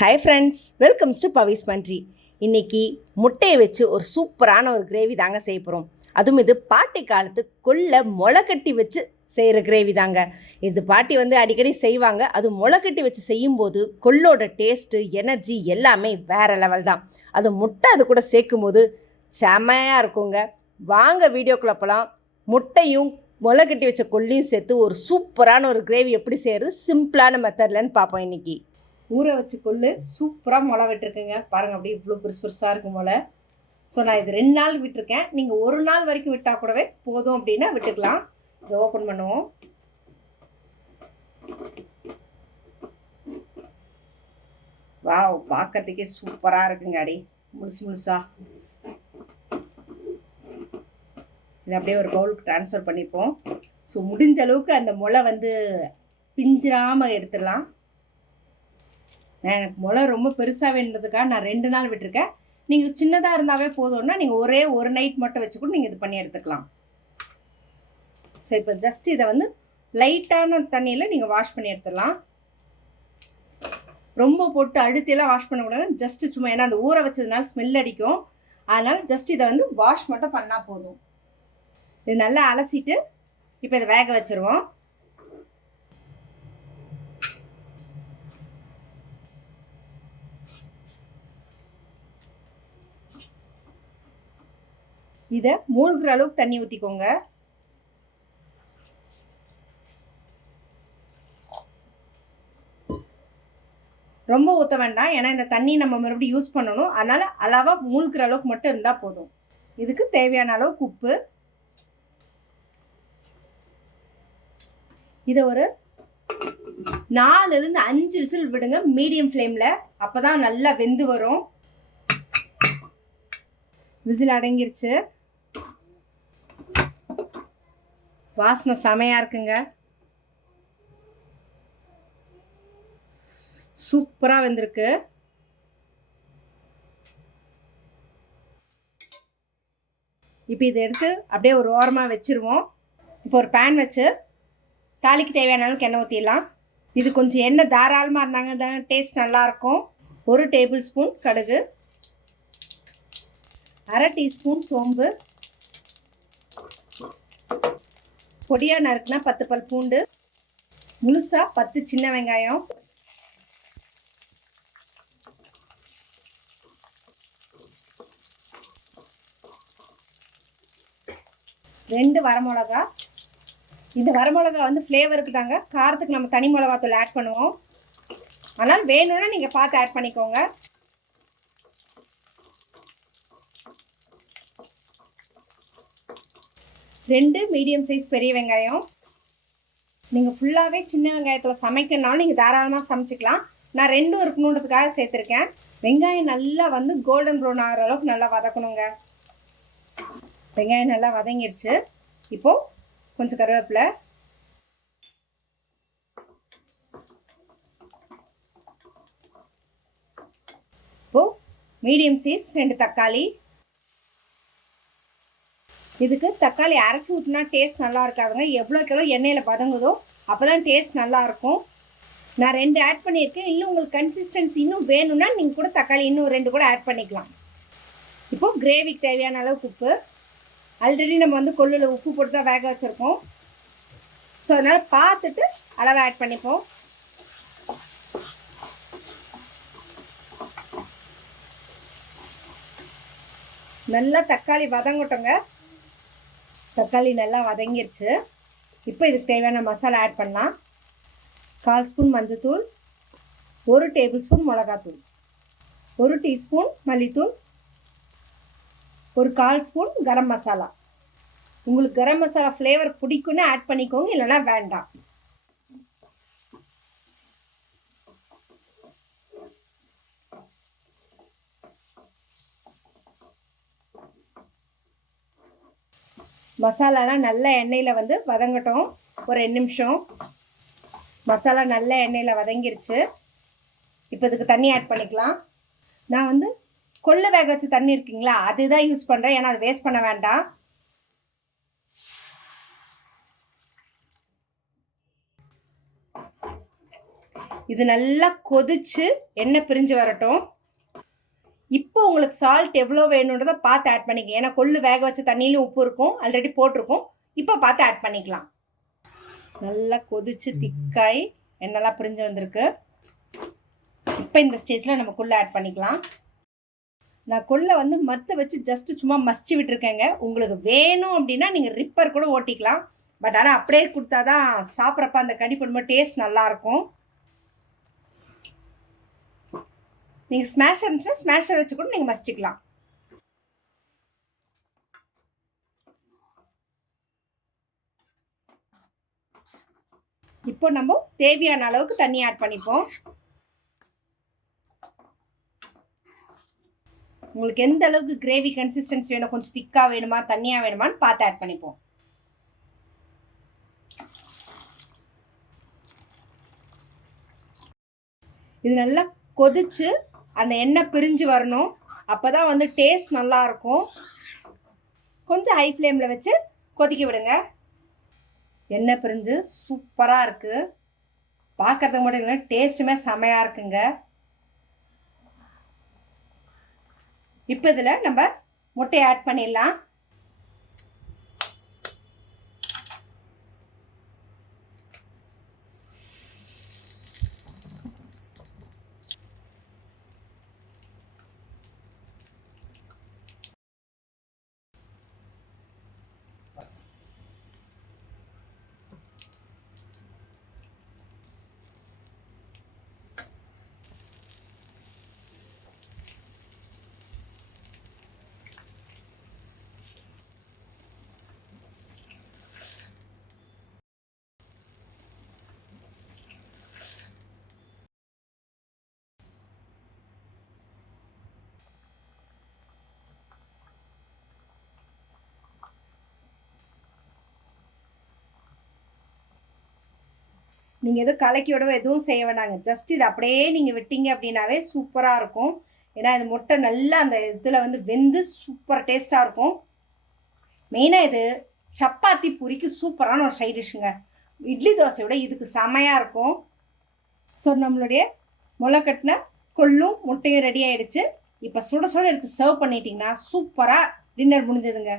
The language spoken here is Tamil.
ஹாய் ஃப்ரெண்ட்ஸ், வெல்கம்ஸ் டு பவிஸ் பண்ட்ரி. இன்றைக்கி முட்டையை வச்சு ஒரு சூப்பரான ஒரு கிரேவி தாங்க செய்ய போகிறோம். அதுவும் இது பாட்டி காலத்து முளைக்கட்டி வச்சு செய்கிற கிரேவி தாங்க. இது பாட்டி அடிக்கடி செய்வாங்க. அது முளைக்கட்டி வச்சு செய்யும்போது கொள்ளோட டேஸ்ட்டு, எனர்ஜி எல்லாமே வேறு லெவல் தான். அது முட்டை அது கூட சேர்க்கும் போது செமையாக இருக்குங்க. வாங்க வீடியோக்குள்ளே போகலாம். முட்டையும் முளைக்கட்டி வச்ச கொள்ளையும் சேர்த்து ஒரு சூப்பரான ஒரு கிரேவி எப்படி செய்கிறது சிம்பிளான மெத்தட்லன்னு பார்ப்போம். இன்றைக்கி ஊற வச்சு கொள்ளு சூப்பராக முளை விட்டுருக்குங்க. பாருங்கள், அப்படியே இவ்வளோ பெருசாக இருக்கும் முளை. ஸோ நான் இது 2 நாள் விட்டுருக்கேன். நீங்கள் 1 நாள் வரைக்கும் விட்டால் கூடவே போதும் அப்படின்னா விட்டுக்கலாம். இதை ஓப்பன் பண்ணுவோம். வாவ், பார்க்கறதுக்கே சூப்பராக இருக்குங்க. அடி முழுசாக இதை அப்படியே ஒரு பவுலுக்கு ட்ரான்ஸ்ஃபர் பண்ணிப்போம். ஸோ முடிஞ்ச அளவுக்கு அந்த முளை பிஞ்சிராமல் எடுத்துடலாம். எனக்கு முளை ரொம்ப பெருசாக வேணுன்றதுக்காக நான் 2 நாள் விட்டுருக்கேன். நீங்கள் சின்னதாக இருந்தாவே போதும்னா நீங்கள் ஒரே ஒரு நைட் மட்டும் வச்சு கூட நீங்கள் இது பண்ணி எடுத்துக்கலாம். ஸோ இப்போ ஜஸ்ட் இதை லைட்டான தண்ணியில் நீங்கள் வாஷ் பண்ணி எடுத்துடலாம். ரொம்ப போட்டு அழுத்தியெல்லாம் வாஷ் பண்ணக்கூடாது. ஜஸ்ட்டு சும்மா, ஏன்னா அந்த ஊற வச்சதுனால ஸ்மெல் அடிக்கும். அதனால் ஜஸ்ட் இதை வாஷ் மட்டும் பண்ணால் போதும். இது நல்லா அலசிட்டு இப்போ இதை வேக வச்சுருவோம். இதை மூழ்கிற அளவுக்கு தண்ணி ஊற்றிக்கோங்க. ரொம்ப ஊற்ற வேண்டாம், ஏன்னா இந்த தண்ணி நம்ம மறுபடியும் யூஸ் பண்ணணும். அதனால் அளவாக மூழ்கிற அளவுக்கு மட்டும் இருந்தால் போதும். இதுக்கு தேவையான அளவுக்கு உப்பு. இதை ஒரு 4லேருந்து 5 விசில் விடுங்க மீடியம் ஃப்ளேமில். அப்போ தான் நல்லா வெந்து வரும். விசில் அடங்கிருச்சு. வாசனை செமையாக இருக்குங்க. சூப்பராக வெந்திருக்கு. இப்போ இதை எடுத்து அப்படியே ஒரு ஓரமாக வச்சுருவோம். இப்போ ஒரு பேன் வச்சு தாளிக்கு தேவையான அளவுக்கு எண்ணெய் ஊற்றிடலாம். இது கொஞ்சம் எண்ணெய் தாராளமாக இருந்தாங்க தான் டேஸ்ட் நல்லாயிருக்கும். 1 டேபிள் ஸ்பூன் கடுகு, 1/2 டீஸ்பூன் சோம்பு, பொடியாக நறுக்குனா 10 பல் பூண்டு, முழுசாக 10 சின்ன வெங்காயம், ரெண்டு வரமிளகா. இந்த வரமிளகா ஃப்ளேவருக்கு தாங்க, காரத்துக்கு நம்ம தனி மிளகாத்தூள் ஆட் பண்ணுவோம். ஆனால் வேணும்னா நீங்கள் பார்த்து ஆட் பண்ணிக்கோங்க. 2 மீடியம் சைஸ் பெரிய வெங்காயம். நீங்கள் ஃபுல்லாகவே சின்ன வெங்காயத்தில் சமைக்கணுனாலும் நீங்கள் தாராளமாக சமைச்சிக்கலாம். நான் 2 இருக்கணுன்றதுக்காக சேர்த்துருக்கேன். வெங்காயம் நல்லா கோல்டன் ப்ரௌன் ஆகிற அளவுக்கு நல்லா வதக்கணுங்க. வெங்காயம் நல்லா வதங்கிருச்சு. இப்போது கொஞ்சம் கருவேப்பிலை, இப்போது மீடியம் சைஸ் 2 தக்காளி. இதுக்கு தக்காளி அரைச்சி ஊற்றினா டேஸ்ட் நல்லா இருக்காதுங்க. எவ்வளோக்கு எண்ணெயில் வதங்குதோ அப்போ தான் டேஸ்ட் நல்லாயிருக்கும். நான் 2 ஆட் பண்ணியிருக்கேன். இன்னும் உங்களுக்கு கன்சிஸ்டன்சி இன்னும் வேணும்னா நீங்கள் கூட தக்காளி இன்னும் 2 கூட ஆட் பண்ணிக்கலாம். இப்போது கிரேவிக்கு தேவையான அளவுக்கு உப்பு. ஆல்ரெடி நம்ம கொள்ளில் உப்பு போட்டு தான் வேக வச்சுருக்கோம். ஸோ அதனால் பார்த்துட்டு அளவை ஆட் பண்ணிப்போம். நல்லா தக்காளி வதங்கட்டோங்க. தக்காளி நல்லா வதங்கிருச்சு. இப்போ இதுக்கு தேவையான மசாலா ஆட் பண்ணலாம். 1/4 ஸ்பூன் மஞ்சத்தூள், 1 டேபிள் ஸ்பூன் மிளகாத்தூள், 1 டீஸ்பூன் மல்லித்தூள், ஒரு 1/4 ஸ்பூன் கரம் மசாலா. உங்களுக்கு கரம் மசாலா ஃப்ளேவர் பிடிக்குன்னு ஆட் பண்ணிக்கோங்க, இல்லைனா வேண்டாம். மசாலாலாம் நல்ல எண்ணெயில் வதங்கட்டும். ஒரு 2 நிமிஷம். மசாலா நல்ல எண்ணெயில் வதங்கிருச்சு. இப்போ இதுக்கு தண்ணி ஆட் பண்ணிக்கலாம். நான் கொள்ளு வேக வச்ச தண்ணி இருக்குங்களா, அதுதான் யூஸ் பண்ணுறேன். ஏன்னா அது வேஸ்ட் பண்ண வேண்டாம். இது நல்லா கொதிச்சு எண்ணெய் பிரிஞ்சு வரட்டும். இப்போ உங்களுக்கு சால்ட் எவ்வளோ வேணுன்றதை பார்த்து ஆட் பண்ணிக்க. ஏன்னா கொள்ளு வேக வச்ச தண்ணியிலும் உப்பு இருக்கும், ஆல்ரெடி போட்டிருக்கும். இப்போ பார்த்து ஆட் பண்ணிக்கலாம். நல்லா கொதிச்சு திக்காய் எண்ணெய்லாம் பிரிஞ்சு வந்திருக்கு. இப்போ இந்த ஸ்டேஜில் நம்ம கொள்ளு ஆட் பண்ணிக்கலாம். நான் கொள்ளை வந்து மற்ற வச்சு ஜஸ்ட்டு சும்மா மசிச்சு விட்டுருக்கேங்க. உங்களுக்கு வேணும் அப்படின்னா நீங்கள் ரிப்பர் கூட ஓட்டிக்கலாம். பட் ஆனால் அப்படியே கொடுத்தா தான் சாப்பிட்றப்ப அந்த கடி போடும்போது டேஸ்ட் நல்லாயிருக்கும். நீங்கள் ஸ்மாஷர் இருந்துச்சுன்னா ஸ்மாஷர் வச்சு கூட நீங்கள் மசிச்சுக்கலாம். இப்போ நம்ம தேவையான அளவுக்கு தண்ணி ஆட் பண்ணிப்போம். உங்களுக்கு எந்த அளவுக்கு கிரேவி கன்சிஸ்டன்சி வேணும், கொஞ்சம் திக்காக வேணுமா தண்ணியாக வேணுமான்னு பார்த்து ஆட் பண்ணிப்போம். இது நல்லா கொதிச்சு அந்த எண்ணெய் பிரிஞ்சு வரணும். அப்போ தான் வந்து டேஸ்ட் நல்லாயிருக்கும். கொஞ்சம் ஹை ஃப்ளேமில் வச்சு கொதிக்க விடுங்க. எண்ணெய் பிரிஞ்சு சூப்பராக இருக்குது. பார்க்குறதுக்கு மட்டும் இல்லை, டேஸ்ட்டுமே செமையாக இருக்குங்க. இப்போ இதில் நம்ம முட்டையை ஆட் பண்ணிடலாம். நீங்கள் எதுவும் கலக்கி விடவோ எதுவும் செய்ய வேண்டாங்க. ஜஸ்ட் இது அப்படியே நீங்கள் விட்டீங்க அப்படின்னாவே சூப்பராக இருக்கும். ஏன்னா இது முட்டை நல்லா அந்த இதில் வந்து வெந்து சூப்பர் டேஸ்ட்டாக இருக்கும். மெயினாக இது சப்பாத்தி பூரிக்கு சூப்பரான ஒரு சைட் டிஷ்ஷுங்க. இட்லி தோசையோட இதுக்கு செமையாக இருக்கும். ஸோ நம்மளுடைய முளைக்கட்டின கொள்ளும் முட்டையும் ரெடி ஆகிடுச்சு. இப்போ சுட சுட எடுத்து சர்வ் பண்ணிட்டிங்கன்னா சூப்பராக டின்னர் முடிஞ்சதுங்க.